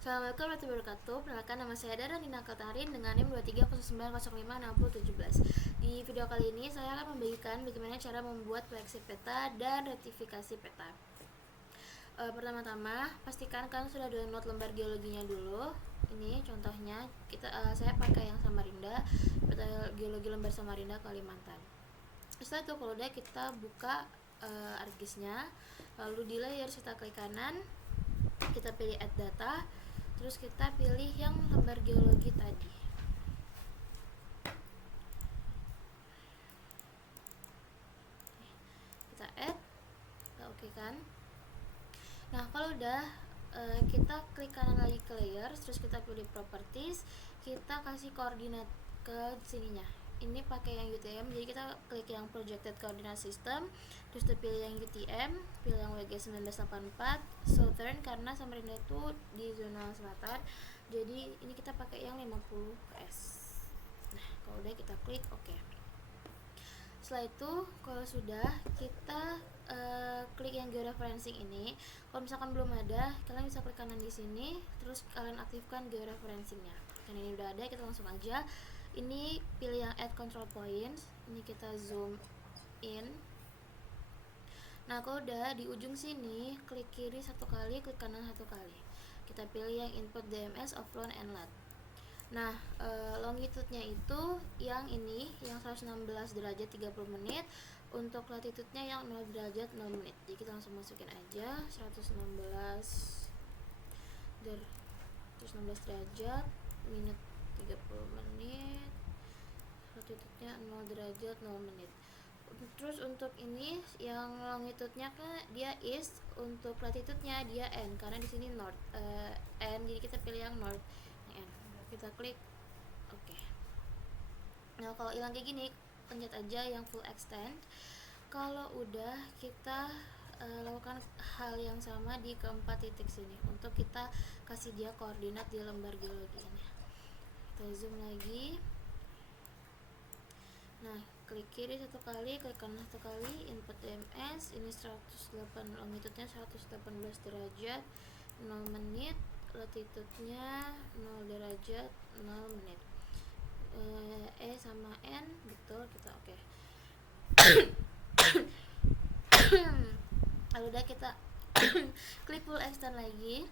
Assalamualaikum warahmatullahi wabarakatuh. Perkenalkan, nama saya Dara Nina Katarin dengan NIM 2309056017. Di video kali ini saya akan membagikan bagaimana cara membuat proyeksi peta dan rektifikasi peta. Pertama-tama, pastikan kalian sudah download lembar geologinya dulu. Ini contohnya, saya pakai yang Samarinda, peta geologi lembar Samarinda Kalimantan. Setelah itu, kalau udah, kita buka ArcGIS-nya, lalu di layer kita klik kanan, kita pilih add data, terus kita pilih yang lembar geologi tadi. Kita add, kita oke kan. Nah, kalau udah, kita klik kanan lagi ke layer, terus kita pilih properties, kita kasih koordinat ke sininya. Ini pakai yang UTM, jadi kita klik yang projected coordinate system, terus kita pilih yang UTM, pilih yang WG 1984 Southern, karena Samarinda itu di zona selatan, jadi ini kita pakai yang 50 ks. Nah, kalau udah, kita klik oke. Setelah itu, kalau sudah, kita klik yang georeferencing ini. Kalau misalkan belum ada, kalian bisa klik kanan di sini, terus kalian aktifkan georeferencingnya. Dan ini udah ada, kita langsung aja. Ini pilih yang add control points, ini kita zoom in. Nah, kalau udah di ujung sini, klik kiri satu kali, klik kanan satu kali. Kita pilih yang input DMS, offline and lat. Nah, longitude-nya itu yang ini, yang 116 derajat 30 menit. Untuk latitude-nya yang 0 derajat 0 menit. Jadi kita langsung masukin aja 116 derajat minit 30 menit. Latitude-nya 0 derajat 0 menit. Terus untuk ini yang longitude-nya kan dia east, untuk latitude-nya dia N, karena di sini north, N, jadi kita pilih yang north, yang N. Kita klik oke. Nah, kalau hilang kayak gini, pencet aja yang full extend. Kalau udah, kita lakukan hal yang sama di keempat titik sini untuk kita kasih dia koordinat di lembar geologi ini. Kita zoom lagi. Nah, klik kiri satu kali, klik kanan satu kali, input DMS, ini 108, longitude-nya 118 derajat 0 menit, latitude-nya 0 derajat 0 menit. E sama N, betul, kita oke. Lalu udah, kita klik full extend lagi.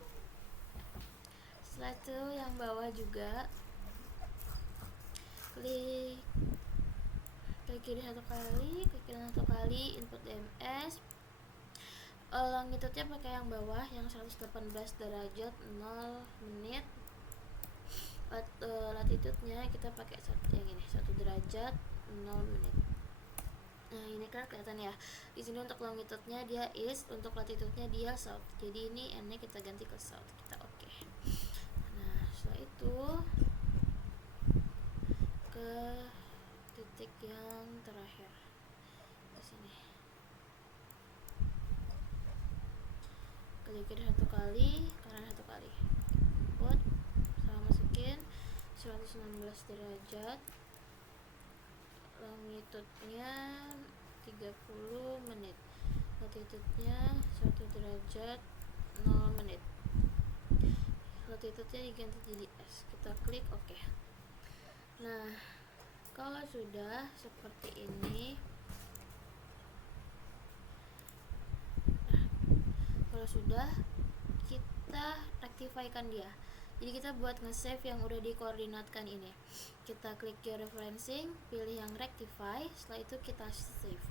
Setelah itu yang bawah juga klik kiri satu kali, klik kanan satu kali, input DMS. Longitude-nya pakai yang bawah, yang 118 derajat 0 menit. Latitude-nya kita pakai yang ini, 1 derajat 0 menit. Nah, ini kan kelihatan ya. Di sini untuk longitude-nya dia east, untuk latitude-nya dia south. Jadi ini N-nya kita ganti ke south. Kita oke. Nah, setelah itu ke titik yang terakhir di sini. Klik kiri satu kali, kanan satu kali. Input, sama masukin 116 derajat. Longitude-nya 30 menit. Latitude-nya 1 derajat 0 menit. Latitude-nya diganti jadi S. Kita klik oke. Nah, kalau sudah seperti ini, kita rectify-kan dia. Jadi kita buat nge-save yang udah dikoordinatkan ini. Kita klik georeferencing, pilih yang rectify, setelah itu kita save.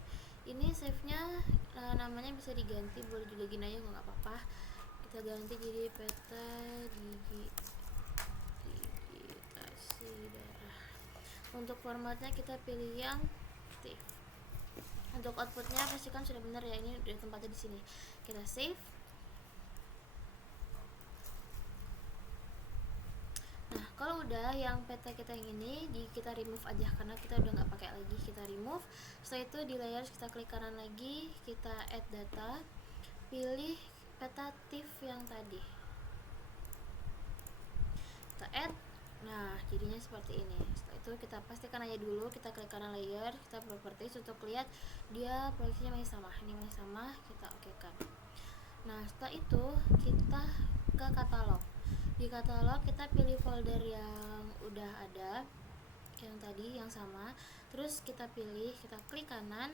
Ini save-nya namanya bisa diganti, boleh juga gini aja, nggak apa-apa. Kita ganti jadi peta digitasi daerah. Untuk formatnya kita pilih yang TIFF. Untuk outputnya pastikan sudah benar ya, ini udah tempatnya di sini. Kita save. Nah, kalau udah yang peta kita yang ini, kita remove aja karena kita udah nggak pakai lagi. Kita remove. Setelah itu di layers kita klik kanan lagi, kita add data, pilih peta TIFF yang tadi, kita add. Nah, jadinya seperti ini. Setelah itu kita pastikan aja dulu, kita klik kanan layer, kita properties untuk lihat dia proyeksinya masih sama. Ini masih sama, kita oke kan. Nah, setelah itu kita ke katalog. Di katalog kita pilih folder yang udah ada, yang tadi yang sama, terus kita klik kanan,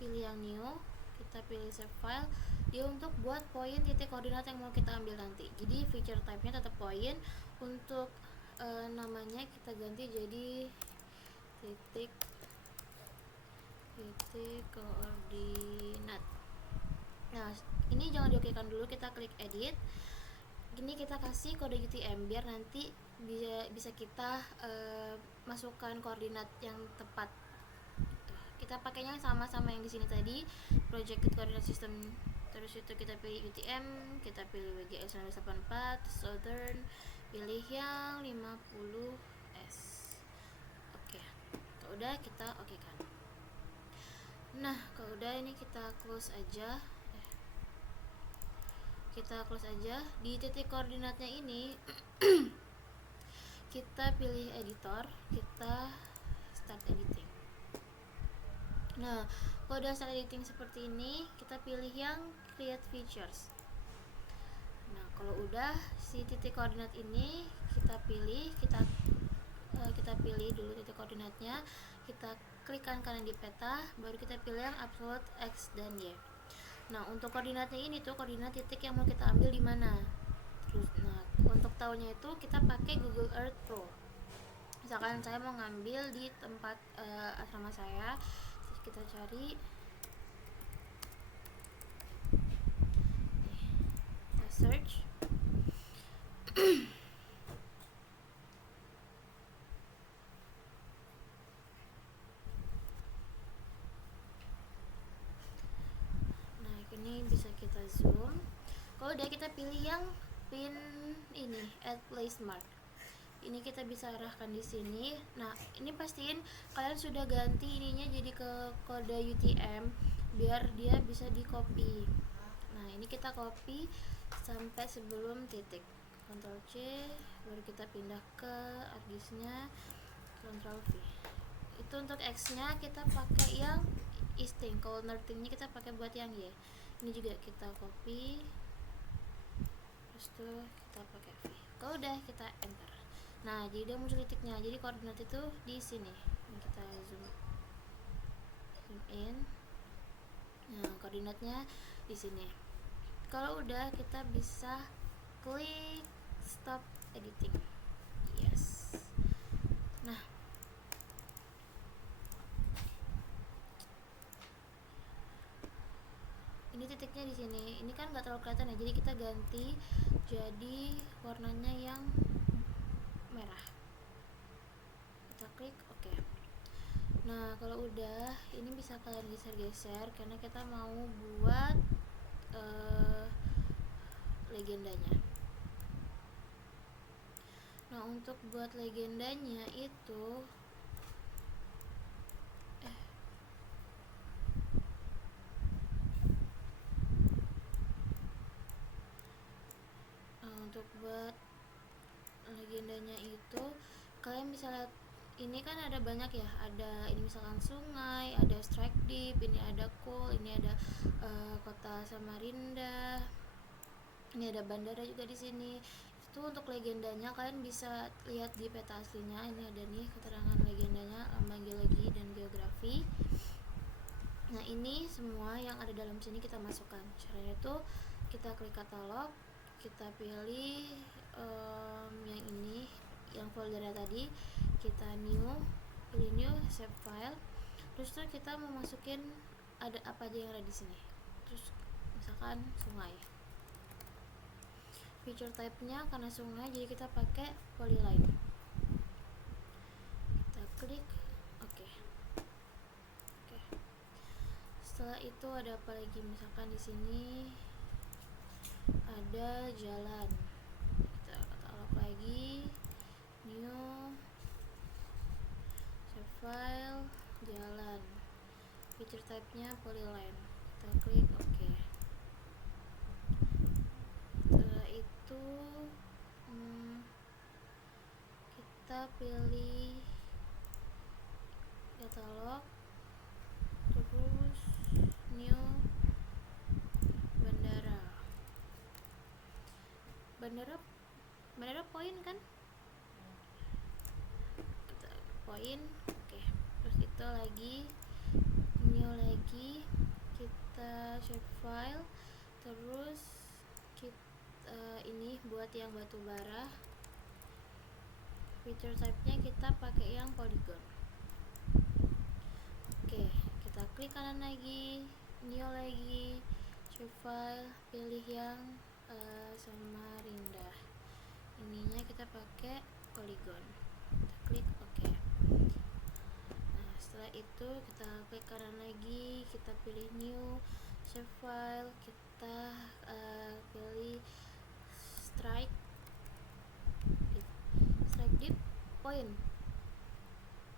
pilih yang new, kita pilih save file. Dia untuk buat poin titik koordinat yang mau kita ambil nanti. Jadi feature type-nya tetap poin. Untuk namanya kita ganti jadi titik koordinat. Nah, ini jangan diokekan dulu, kita klik edit. Ini kita kasih kode UTM biar nanti bisa kita masukkan koordinat yang tepat. Kita pakainya sama-sama yang di sini tadi, projected coordinate system. Terus itu kita pilih UTM, kita pilih WGS 1984 Southern, pilih yang 50S. Oke, kalau udah kita oke kan. Nah, kalau udah ini kita close aja. Di titik koordinatnya ini kita pilih editor, kita start editing. Nah, kalau udah start editing seperti ini, kita pilih yang create features. Nah, kalau udah si titik koordinat ini kita pilih dulu titik koordinatnya, kita klik kanan di peta, baru kita pilih yang absolute x dan y. Nah, untuk koordinatnya ini tuh koordinat titik yang mau kita ambil di mana. Terus, nah, untuk tahunya itu kita pakai Google Earth Pro. Misalkan saya mau ngambil di tempat asrama saya, kita cari, kita search. Nah, ini bisa kita zoom. Kalau udah kita pilih yang pin ini, add place mark. Ini kita bisa arahkan di sini. Nah, ini pastiin kalian sudah ganti ininya jadi ke kode UTM biar dia bisa di copy. Nah, ini kita copy sampai sebelum titik. Ctrl C, baru kita pindah ke argisnya, Ctrl V. Itu untuk X nya kita pakai yang isting, kalau nertingnya kita pakai buat yang Y. Ini juga kita copy, terus tuh kita pakai V. Kalau udah kita enter. Nah, jadi dia muncul titiknya. Jadi koordinat itu di sini. Ini kita zoom in. Nah, koordinatnya di sini. Kalau udah kita bisa klik stop editing. Yes. Nah, ini titiknya di sini. Ini kan nggak terlalu kelihatan ya. Jadi kita ganti jadi warnanya yang merah. Kita klik oke. Nah, kalau udah ini bisa kalian geser-geser karena kita mau buat legendanya. Nah, untuk buat legendanya itu untuk buat legendanya itu kalian bisa lihat, ini kan ada banyak ya, ada ini misalkan sungai, ada strike deep, ini ada coal, ini ada kota Samarinda, ini ada bandara juga di sini. Itu untuk legendanya kalian bisa lihat di peta aslinya. Ini ada nih keterangan legendanya, lambang geologi dan geografi. Nah, ini semua yang ada dalam sini kita masukkan. Caranya itu kita klik katalog, kita pilih yang ini, yang foldernya tadi, kita pilih new, save file. Terus tuh kita mau masukin ada apa aja yang ada di sini. Terus misalkan sungai. Feature type-nya karena sungai jadi kita pakai polyline. Kita klik oke. Setelah itu ada apa lagi? Misalkan di sini ada jalan. Kita katalog lagi, new, save file, jalan. Feature type-nya polyline. Kita klik oke. Setelah itu kita pilih katalog, terus new, bandara Bener poin kan, kita poin. Oke, terus itu lagi new lagi, kita save file, terus kita ini buat yang batu bara, feature type nya kita pakai yang polygon. Oke, kita klik kanan lagi, new lagi, save file, pilih yang Samarinda, ininya kita pakai polygon, kita klik OK. Nah setelah itu kita klik kanan lagi, kita pilih new, save file, kita pilih strike deep point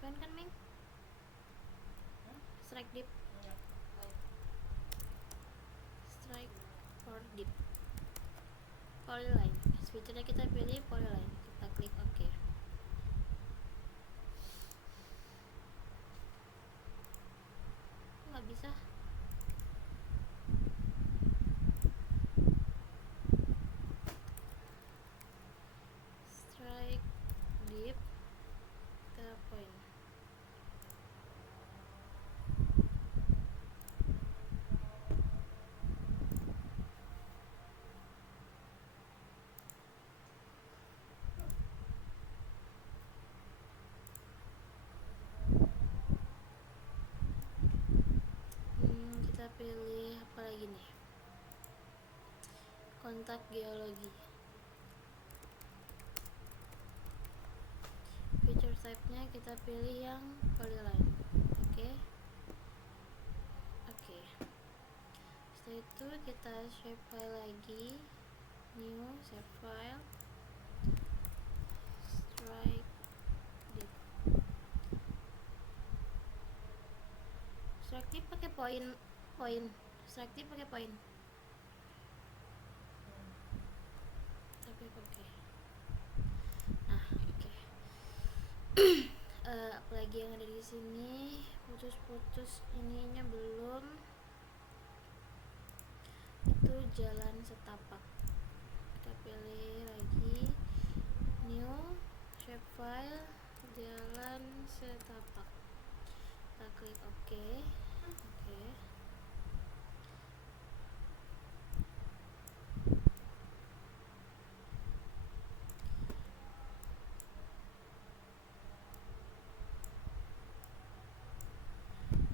kan Meng? Strike deep, strike for deep, polyline, switchernya kita pilih polyline, kita klik OK. Nggak bisa. Strike deep ke point. Kita pilih apa lagi nih, kontak geologi, feature type nya kita pilih yang polyline. Oke. Setelah itu kita save file lagi, new, save file, strike deep, strike deep pakai poin, strike deep pakai poin. Oke. Nah, oke. Apalagi yang ada di sini, putus-putus ininya belum. Itu jalan setapak. Kita pilih lagi, new, shape file, jalan setapak. Kita klik OK.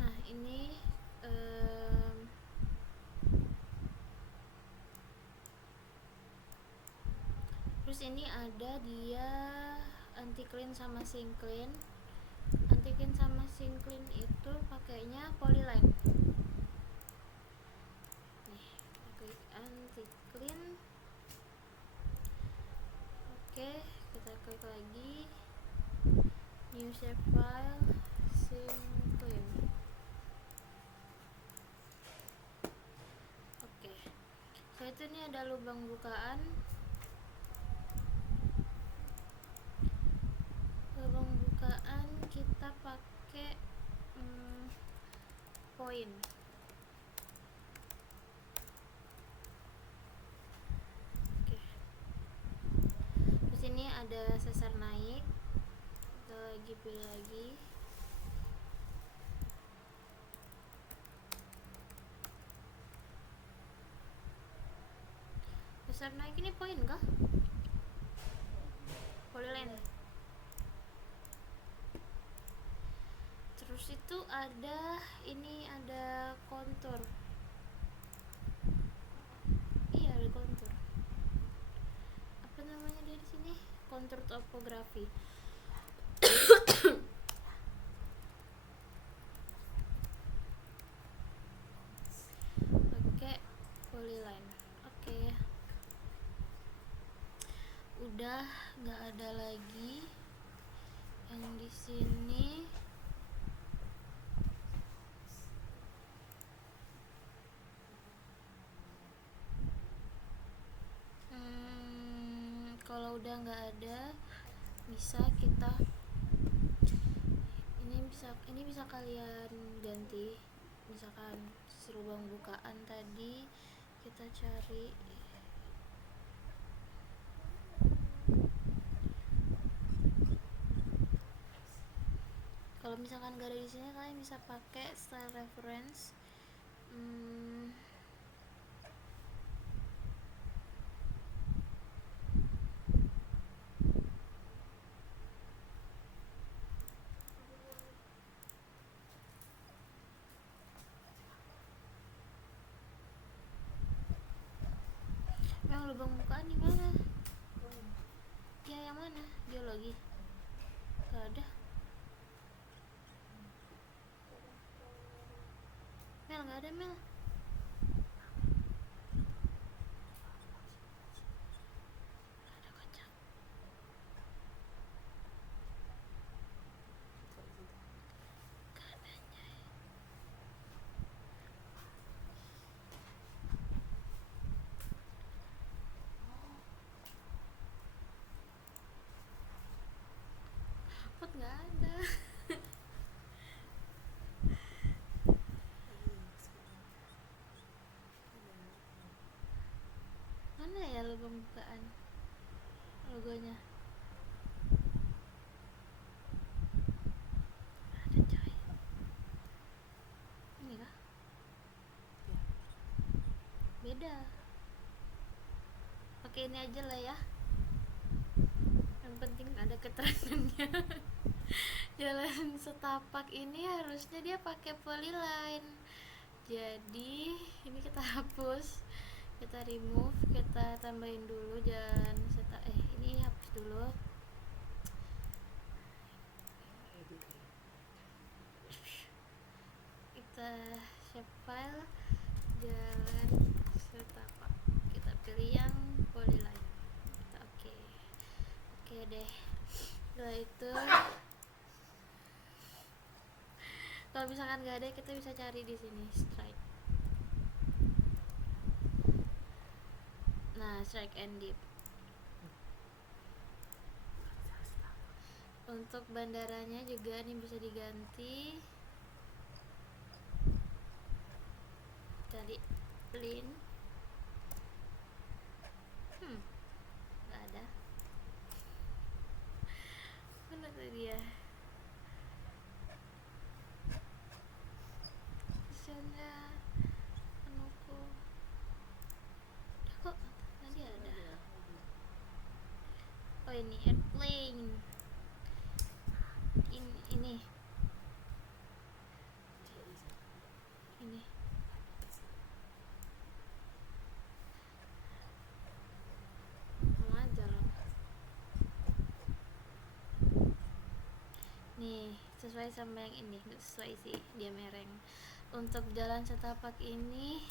Nah ini terus ini ada dia anti clean sama syncline. Anti clean sama syncline itu pakainya polyline. Nih, kita klik anti clean. Oke, kita klik lagi, new shape file, syncline. Oke, setelah itu ini ada lubang bukaan. Kita pakai poin. Oke. Terus ini ada sesar naik. Kita lagi pilih lagi. Sesar naik ini poin kah? Polyline. Terus itu ada ini, ada kontur. Iya, ada kontur. Apa namanya dari sini? Kontur topografi. Pakai polyline. Oke. Udah nggak ada lagi yang di sini. Kalau udah nggak ada, bisa kita ini bisa kalian ganti. Misalkan lubang bukaan tadi kita cari misalkan gak ada di sini, kalian bisa pakai style reference. Yang lubang bukaan di mana? Ya yang mana? Geologi. Gak ada. Mel, gak ada Mel. Ada kocak. Gak ada anjay. Pot gak ada. Mana ya lubang bukaan logonya? Ada coy. Ini kah? Beda. Pakai ini aja lah ya. Yang penting ada keterangannya. Jalan setapak ini harusnya dia pakai polyline. Jadi ini kita hapus, kita remove, kita tambahin dulu jalan ini hapus dulu. Kita shape file jalan setapak, kita pilih yang polyline. Kita oke deh. Setelah itu kalau misalkan gak ada, kita bisa cari di sini strike. Nah, strike and dip. Untuk bandaranya juga nih bisa diganti. Cari plin. Gak ada. Mana tuh dia? Sana penuku. Kok tadi ada? Oh ini airplane. Ini mengajar nih, sesuai sama yang ini. Nggak sesuai sih, dia mereng. Untuk jalan setapak ini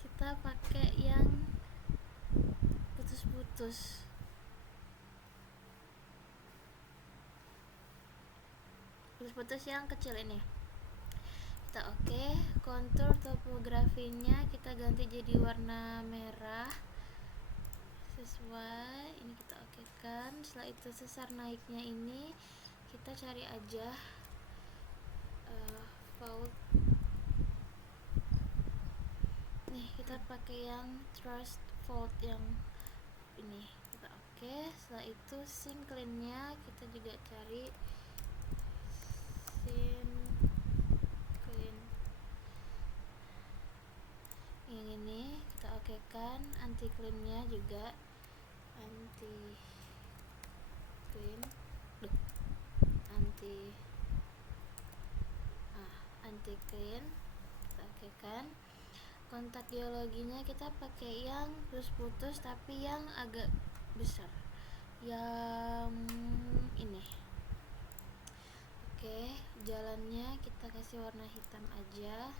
kita pakai yang putus-putus. Putus-putus yang kecil ini. Kita kontur topografinya kita ganti jadi warna merah sesuai. Ini kita kan. Setelah itu sesar naiknya ini kita cari aja fault. Nih kita pakai yang thrust fault yang ini. Kita setelah itu syncline-nya kita juga cari syncline. Yang ini kita kan. Anti clean-nya juga anti clean. Anti clean kita kan. Kontak geologinya kita pakai yang putus tapi yang agak besar, yang ini. Jalannya kita kasih warna hitam aja.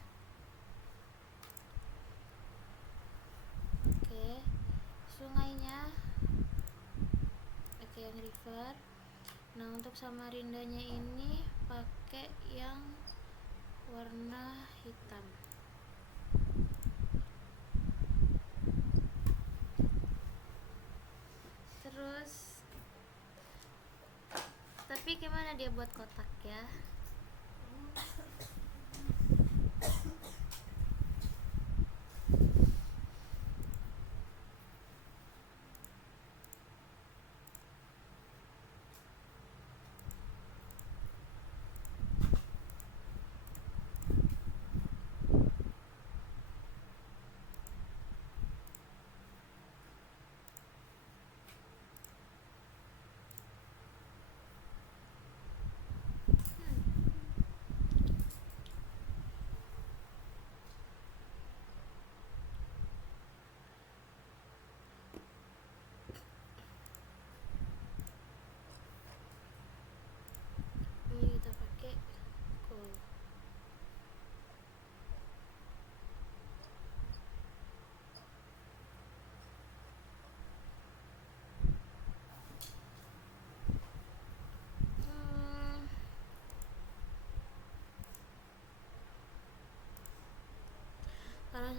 Sungainya pakai yang river. Nah, untuk Samarindanya ini pakai yang warna hitam. Terus tapi gimana dia buat kotak ya?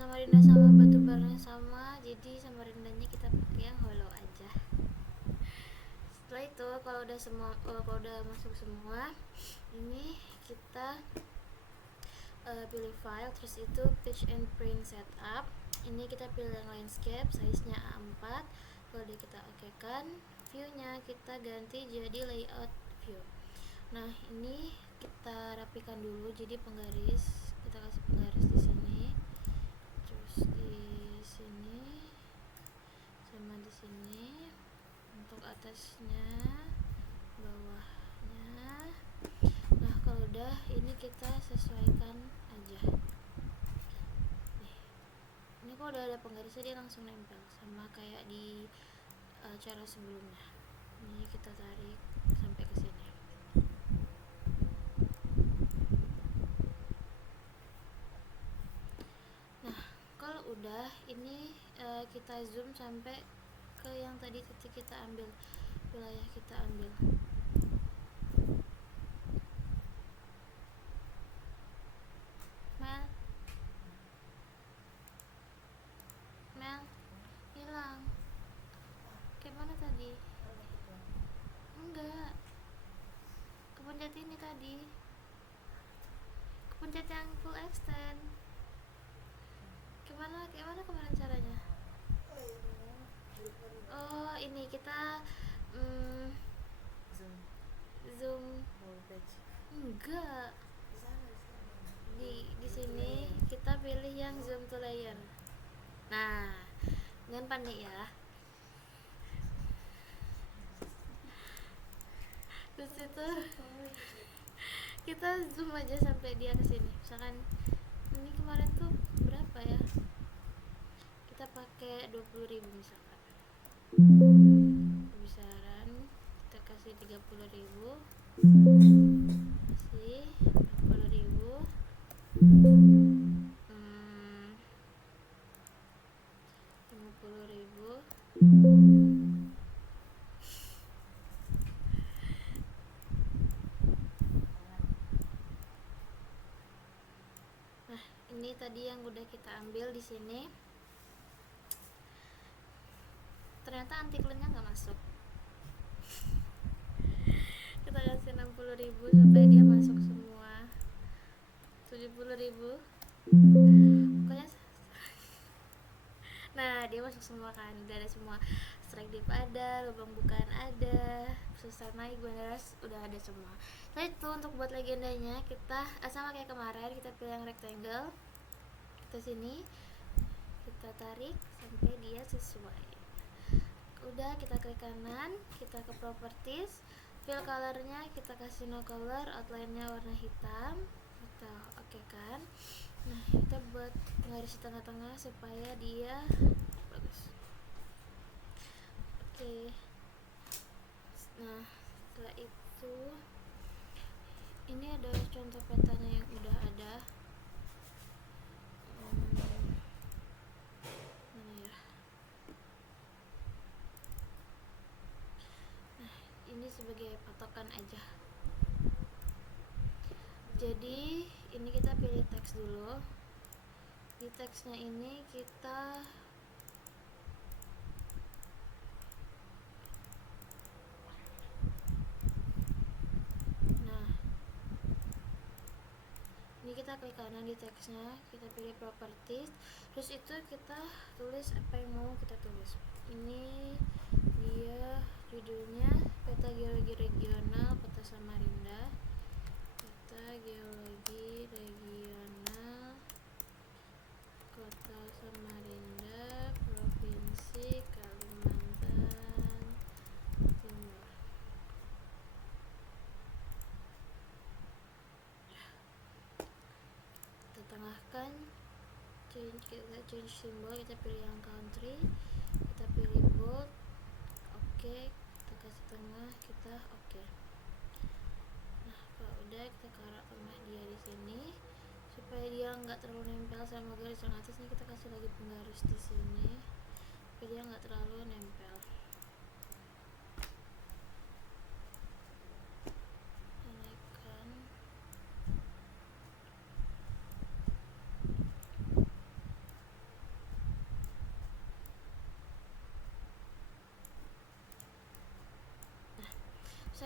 Samarinda sama batu baranya sama, jadi Samarindanya kita pakai yang hollow aja. Setelah itu kalau udah semua kalau udah masuk semua, ini kita pilih file, terus itu pitch and print setup. Ini kita pilih yang landscape, size nya A4. Kalau udah kita oke kan, view nya kita ganti jadi layout view. Nah ini kita rapikan dulu, jadi penggaris kita kasih penggaris di sini, terus di sini sama di sini untuk atasnya, bawahnya. Nah kalau udah ini kita sesuaikan aja. Nih, ini kalau udah ada penggarisnya dia langsung nempel sama kayak di cara sebelumnya. Ini kita tarik sampai ke sini. Nah kalau udah ini kita zoom sampai ke yang tadi titik kita ambil, wilayah kita ambil. Mel hilang. Kayak mana tadi? Enggak, kepencet ini tadi, kepencet yang full extend. Gimana kemarin caranya? Oh ini kita zoom. Enggak, di sini kita pilih yang zoom to layer. Nah jangan panik ya. Terus itu kita zoom aja sampai dia kesini. Misalkan ini kemarin tuh berapa ya, kita pakai 20.000 misalkan. Besaran kita kasih 30.000, kasih 40.000, 50.000. Nah ini tadi yang udah kita ambil di sini, ternyata anti-clone-nya nggak masuk. Kita kasih 60.000 supaya dia masuk semua. 70.000 pokoknya. Nah dia masuk semua kan, udah ada semua. Strike dip ada, lubang bukaan ada, susah naik beneras udah ada semua. Nah itu untuk buat legendanya kita sama kayak kemarin, kita pilih yang rectangle, kita sini kita tarik sampai dia sesuai. Udah kita klik kanan, kita ke properties, fill colornya kita kasih no color, outline-nya warna hitam, kita oke kan. Nah kita buat garis di tengah-tengah supaya dia bagus. Oke. Nah setelah itu ini ada contoh petanya yang udah ada. Mana ya? Nah ini sebagai patokan aja. Jadi ini kita pilih teks dulu. Di teksnya ini kita ini kita klik kanan di teksnya, kita pilih properties, terus itu kita tulis apa yang mau kita tulis. Ini dia judulnya peta geologi regional Kota Samarinda, peta geologi regional Kota Samarinda, Provinsi Kalimantan Timur. Kita tengahkan, kita change simbol, kita pilih yang country, kita pilih bold, oke, kita kasih tengah, kita oke. Nah kalau udah kita taruh tengah dia di sini supaya dia nggak terlalu nempel sama garis yang atas. Nih kita kasih lagi penggaris di sini supaya dia nggak terlalu nempel. Naikkan.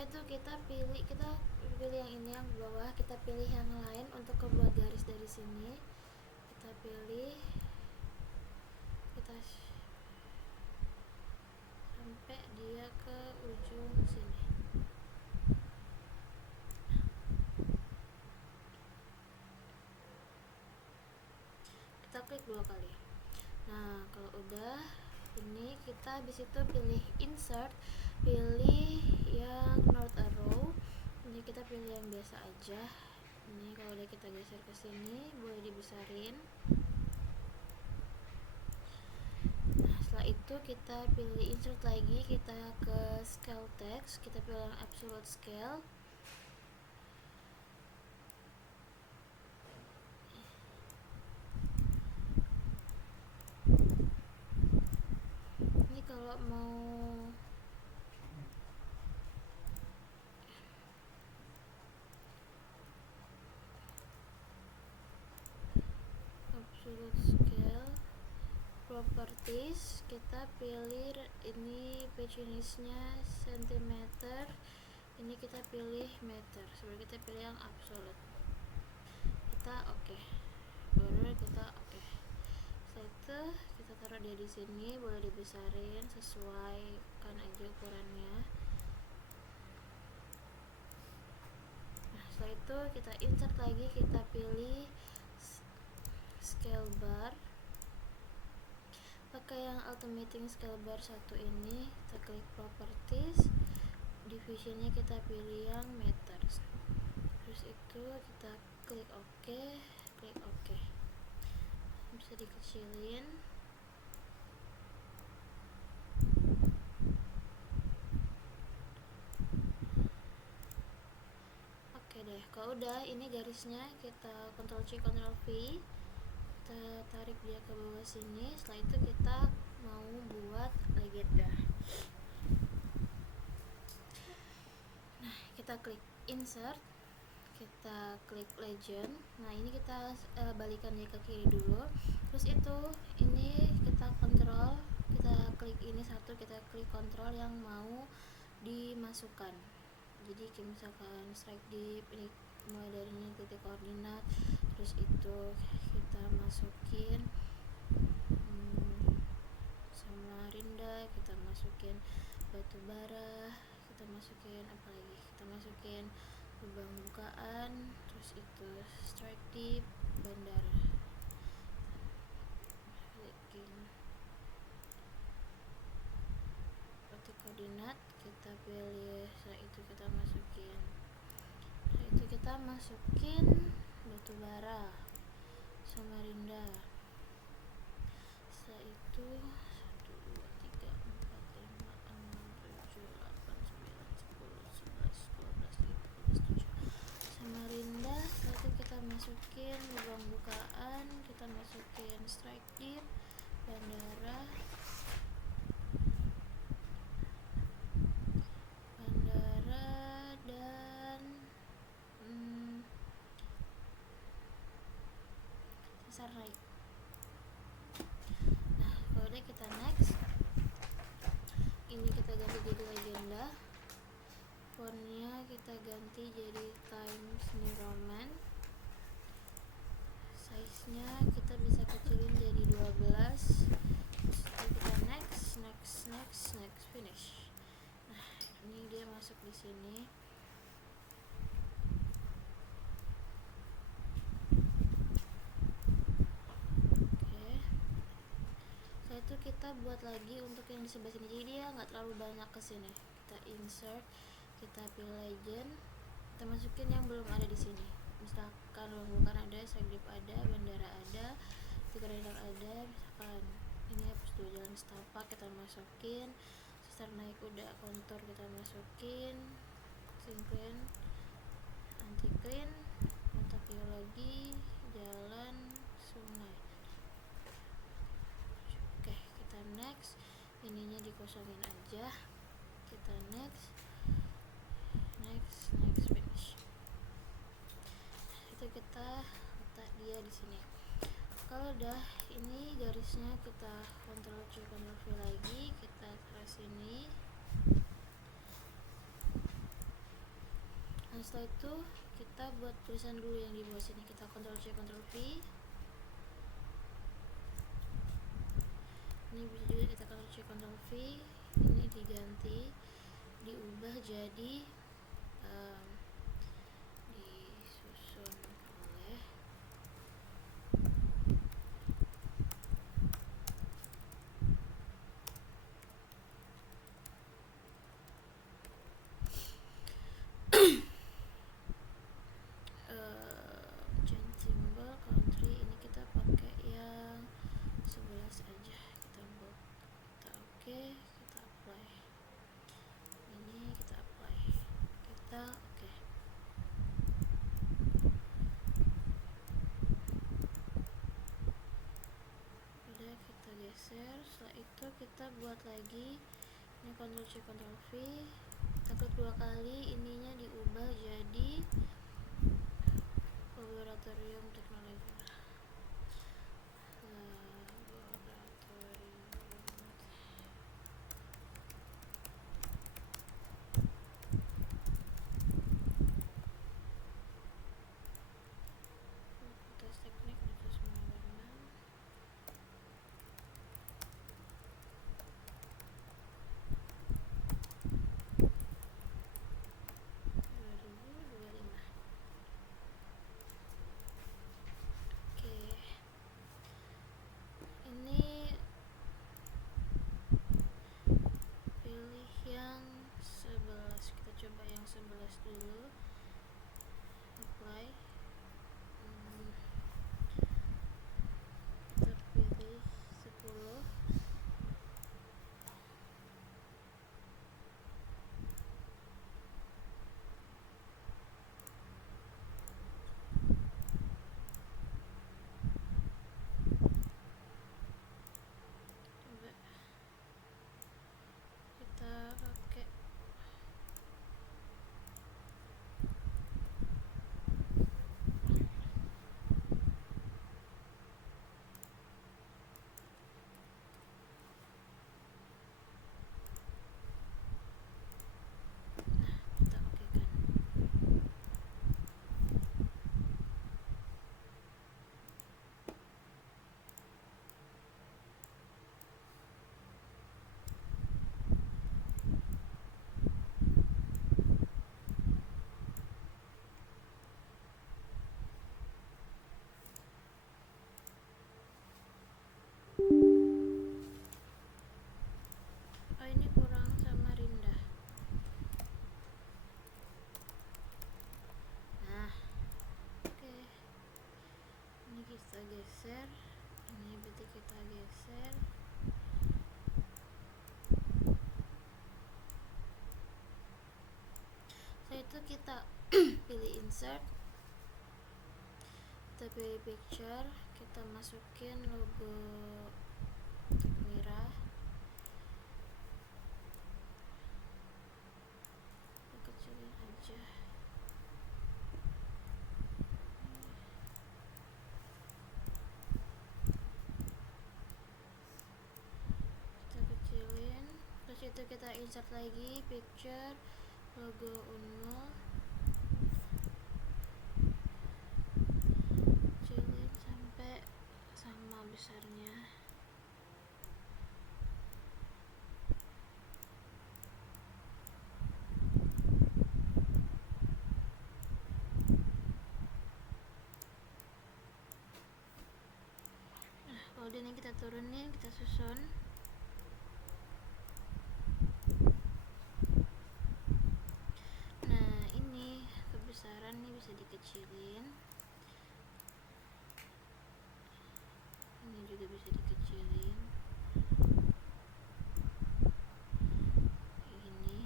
setelah itu kita pilih yang ini yang bawah, kita pilih yang lain untuk membuat garis dari sini. Kita pilih, kita sampai dia ke ujung sini. Kita klik 2 kali. Nah, kalau udah ini kita habis itu pilih insert, pilih yang north arrow. Ini kita pilih yang biasa aja. Ini kalau udah kita geser ke sini, boleh dibesarin. Nah, setelah itu kita pilih insert lagi, kita ke scale text, kita pilih yang absolute scale. Ini kalau mau absolute scale, properties, kita pilih ini page-nya centimeter, ini kita pilih meter. Sebelum kita pilih yang absolute, kita oke. Baru kita oke. Setelah itu kita taruh dia di sini, boleh dibesarin, sesuaikan aja ukurannya. Nah, setelah itu kita insert lagi, kita pilih scale bar, pakai yang automating scale bar 1 ini. Kita klik properties, divisionnya kita pilih yang meters. Terus itu kita klik OK, klik OK. Bisa dikecilin. Oke deh, kalau udah ini garisnya kita Ctrl C Ctrl V, kita tarik dia ke bawah sini. Setelah itu kita mau buat legenda. Nah, kita klik insert, kita klik legend. Nah, ini kita balikan dia ke kiri dulu. Terus itu ini kita kontrol, kita klik ini satu, kita klik kontrol yang mau dimasukkan. Jadi misalkan strike deep, ini mulai dari ini titik koordinat, terus itu kita masukin Samarinda, kita masukin batu bara, kita masukin apa lagi, kita masukin lubang bukaan, terus itu strike deep, bandara. Titik koordinat kita pilih, setelah itu kita masukin batu bara, Samarinda. Setelah itu 1, 2, 3, 4, 5, 6, 7, 8, 9, 10, 11, 12, 13, 14, 17 Samarinda. Setelah itu kita masukin lubang bukaan, kita masukin strike deep, bandara, dan sesar naik. Nah, kalau udah kita next. Ini kita ganti jadi legenda. Fontnya kita ganti jadi Times New Roman. Size nya kita bisa kecilin jadi 12. Terus kita next, finish. Nah, ini dia masuk di sini. Itu kita buat lagi untuk yang di sebelah sini, jadi dia nggak terlalu banyak ke sini. Kita insert, kita pilih legend, kita masukin yang belum ada di sini. Misalkan bukan ada, Sagdip ada, bandara ada, Tikar-Tidar ada. Misalkan ini hapus dulu, jalan setapak kita masukin, sesar naik udah, kontur kita masukin, sinkron, anti clean, kontak geologi, jalan, sungai. Next, ininya dikosongin aja. Kita next, finish. Itu kita letak dia di sini. Kalau udah ini garisnya kita Ctrl C Ctrl V lagi, kita taruh sini. Nah setelah itu kita buat tulisan dulu yang di bawah sini, kita Ctrl C Ctrl V. Ini bisa juga kita Ctrl C Ctrl V, ini diganti, diubah jadi disusun oleh change symbol country. Ini kita pakai yang 11 aja, kita buat, kita oke, kita apply, ini kita apply, kita oke. Udah, kita geser. Setelah itu kita buat lagi, ini Ctrl C Ctrl V, kita klik 2 kali, ininya diubah jadi laboratorium teknologi. Tes teknik itu semua warna. Oke, ini pilih yang 11, kita coba yang 11 dulu, apply. Kita pilih 10. Coba kita pakai kita oke kan. Oh ini kurang Samarinda. Nah oke, ini kita geser, ini berarti kita geser. Setelah itu kita pilih insert, kita pilih picture, kita masukin logo Mira, kita kecilin aja. Kita kecilin, terus itu kita insert lagi picture, logo Unmul, kecilin sampai sama besarnya. Nah kalau ini kita turunin, kita susun. Nah ini kebesaran nih bisa dikecilin, ini juga bisa dikecilin, kayak gini.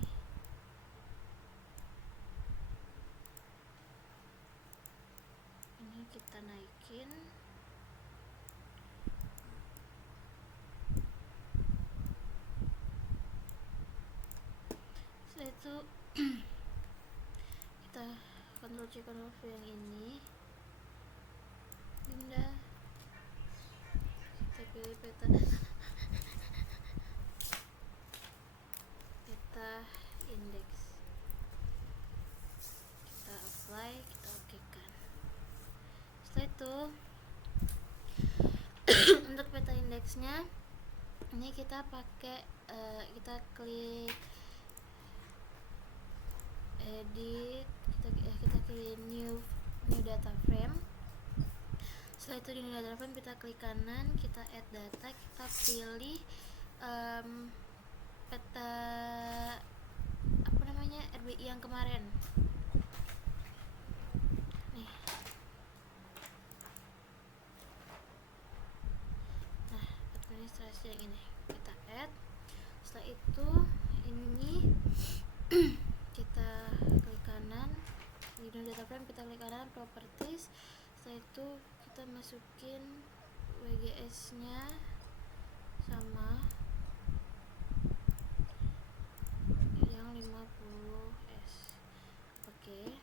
Ini kita naikin. Setelah itu kita Ctrl C Ctrl V yang ini, pindah, kita pilih peta peta indeks, kita Ini kita pakai kita klik edit, kita klik new data frame. Setelah itu di new data frame kita klik kanan, kita add data, kita pilih peta apa namanya RBI yang kemarin nih. Nah, administrasi yang ini kita add. Setelah itu ini kita klik kanan di new data frame, kita klik kanan properties. Setelah itu kita masukin WGS nya sama yang 50S. Oke.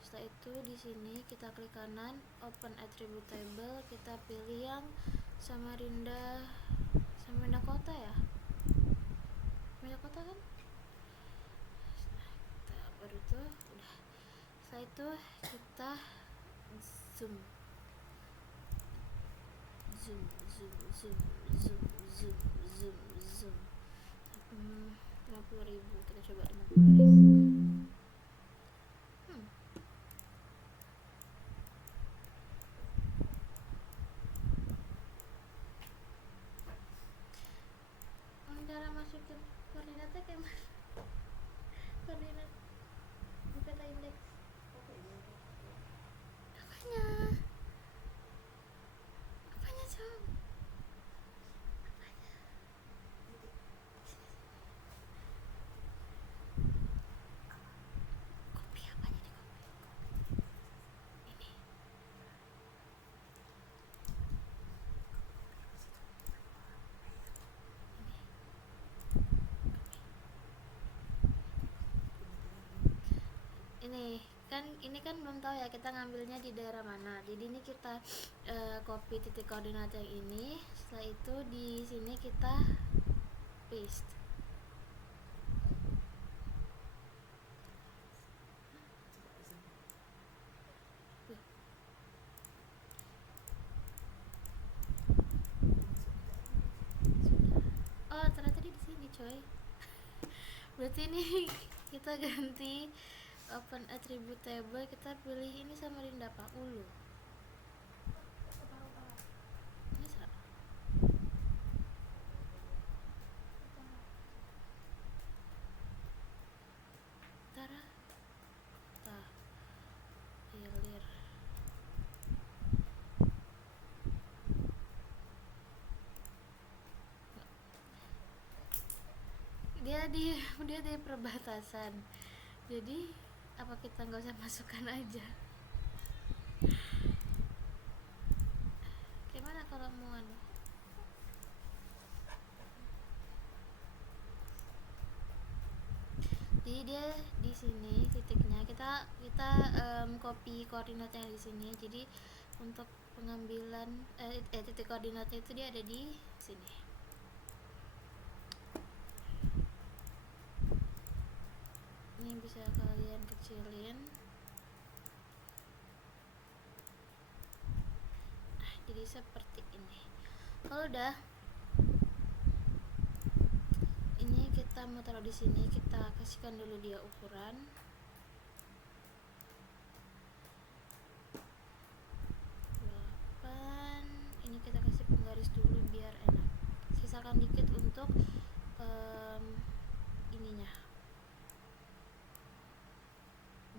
Setelah itu di sini kita klik kanan open attribute table, kita pilih yang Samarinda Kota ya. Samarinda Kota kan? Kita baru tuh udah. Setelah itu kita zoom 50.000, kita coba 50.000. Cara masukin koordinatnya kayak mana? Koordinat di peta indeks apanya coba, kopi apanya di kopi ini. Ini kan belum tahu ya kita ngambilnya di daerah mana. Jadi ini kita copy titik koordinat yang ini. Setelah itu di sini kita paste. Oh, ternyata di sini, coy. Berarti ini kita ganti open attribute table, kita pilih ini Samarinda Pak Ulu. Bisa. Tara. Tah. Hilir. Dia di perbatasan. Jadi apa kita nggak usah masukkan aja? Gimana kalau mau anu? Jadi dia di sini titiknya kita copy koordinatnya di sini. Jadi untuk pengambilan titik koordinatnya itu dia ada di sini. Ini bisa kalian kecilin. Jadi seperti ini. Kalau udah, ini kita mau taruh di sini, kita kasihkan dulu dia ukuran. Ini kita kasih penggaris dulu biar enak. Sisakan dikit untuk ininya,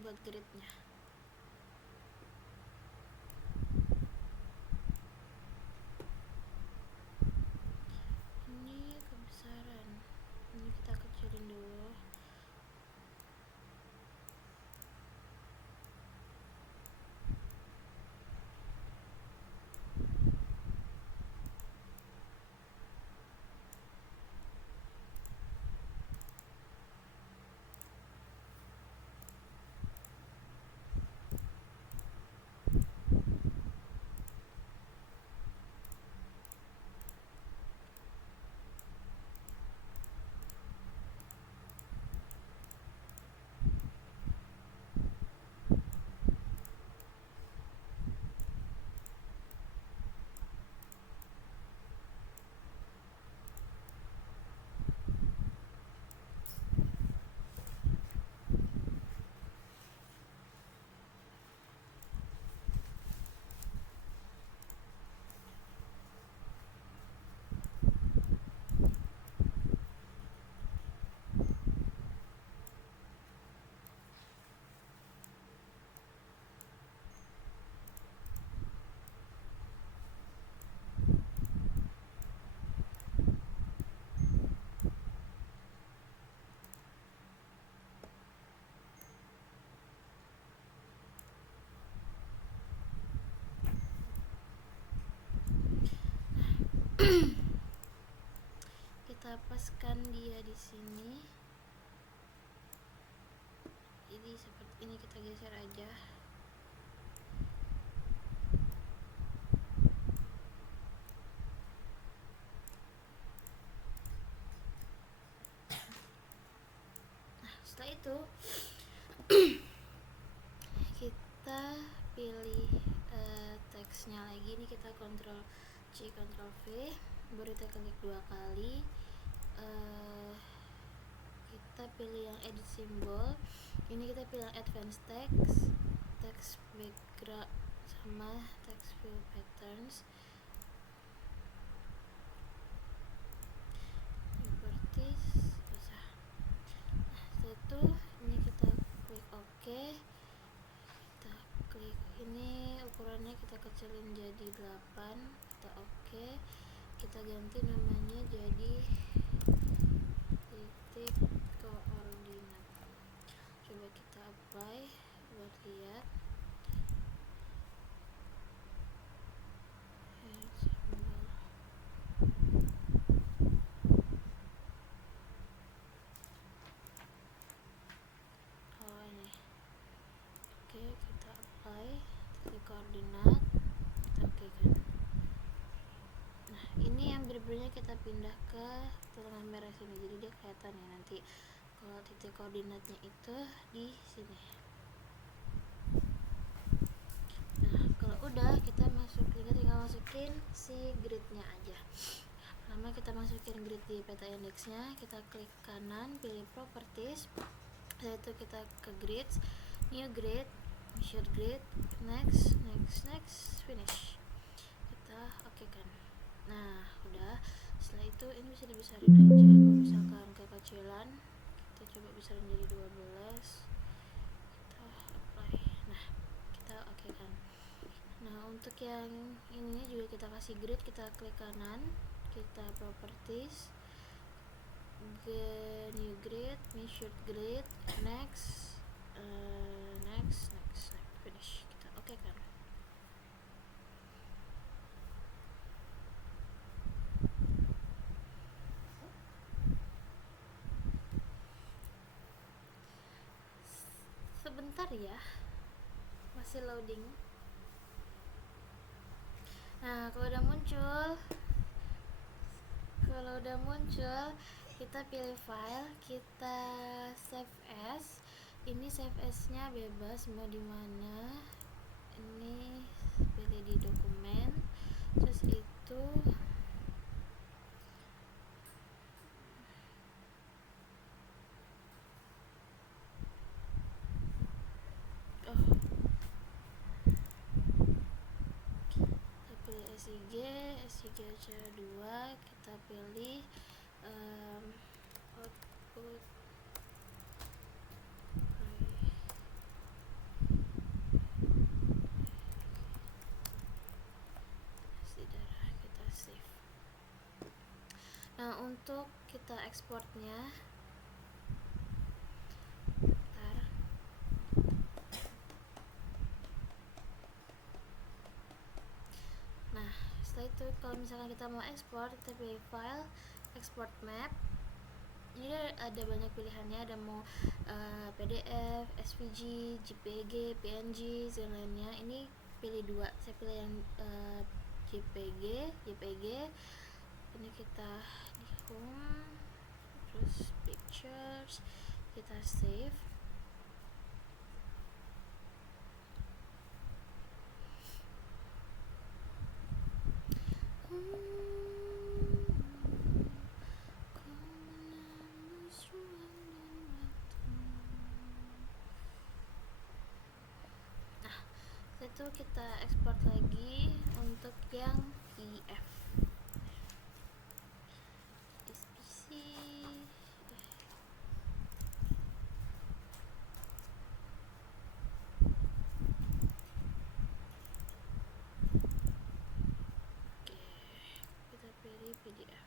buat gridnya. Ini kebesaran, ini kita kecilin dulu. Kita paskan dia di sini. Jadi seperti ini, kita geser aja. Nah, setelah itu kita pilih teksnya lagi. Ini kita Ctrl C Ctrl V, baru kita klik 2 kali. Kita pilih yang edit symbol. Ini kita pilih advanced text, text background sama text fill patterns. Properties bisa. Nah, setelah itu ini kita klik OK. Kita klik ini, ukurannya kita kecilin jadi 8. Kita OK. Kita ganti namanya jadi titik koordinat. Coba kita apply buat lihat. Oh ini. Oke, kita apply titik koordinat. Kita oke kan. Nah, ini yang berbeda kita pindah ke tengah merah sini, jadi dia kelihatan ya nanti kalau titik koordinatnya itu di sini. Nah, kalau udah kita tinggal masukin si gridnya aja. Pertama kita masukin grid di peta indeksnya, kita klik kanan, pilih properties, setelah itu kita ke grids, new grid, share grid, next, finish. Kita oke kan. Nah, udah. Setelah itu ini bisa dibesarin aja. Kalau misalkan kekecilan, kita coba besarin jadi 12. Kita apply. Nah, kita oke kan. Nah, untuk yang ini juga kita kasih grid, kita klik kanan, kita properties, new grid, measured grid, next, finish. Kita oke kan. Sebentar ya, masih loading. Nah, kalau udah muncul, kita pilih file, kita save as. Ini save as-nya bebas mau di mana. Ini pilih di dokumen, terus itu SIG acara 2, kita pilih output darah, kita save. Nah, untuk kita ekspornya, setelah itu kalau misalkan kita mau ekspor, kita pilih file, export map. Ini ada banyak pilihannya, ada mau PDF, SVG, JPG, PNG, dan lainnya. Ini pilih 2, saya pilih yang JPG. Ini kita di home, terus pictures, kita save. Nah, itu kita ekspor lagi untuk yang PDF. PDF.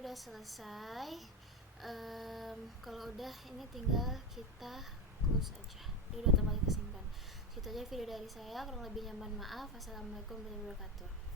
udah selesai. Kalau udah ini tinggal kita close aja, dia udah otomatis kesimpan. Gitu aja video dari saya, kurang lebihnya mohon maaf. Wassalamualaikum warahmatullahi wabarakatuh.